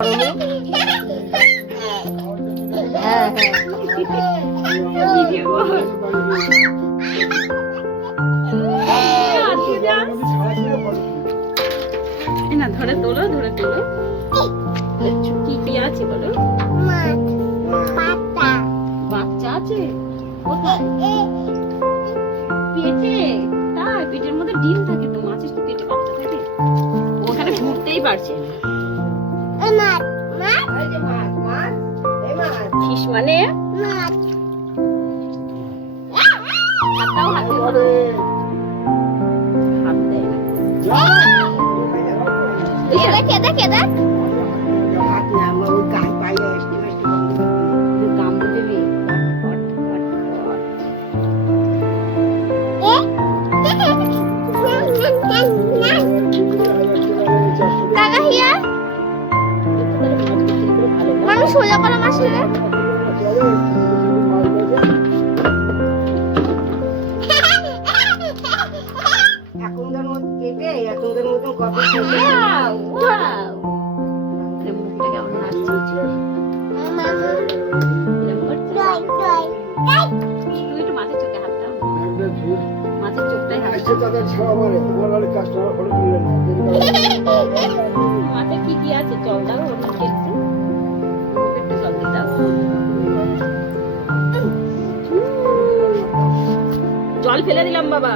না ধরে তোলো কি কি আছে বলো? বাচ্চা আছে কোথায়? পেটে? তাই পেটের মধ্যে ডিম থাকে তো, মাছের কি পেটে বাচ্চা থাকে? ওখানে ঘুরতেই পারছে না। ফিশ মানে হাতটাও হাতে হাত দেয় না। কামড়ে দেবে। সোজা করে মাসিরে এখনকার মতো কেটে এখনকার মতো কত মুখটা কেমন হাসছে। তুই একটু মাছের চোখে হাতটা, মাছের চোখটাই হাসছে। মাছের কি কি আছে চল দাও, একটু জল দিয়ে দাও। জল ফেলে দিলাম বাবা।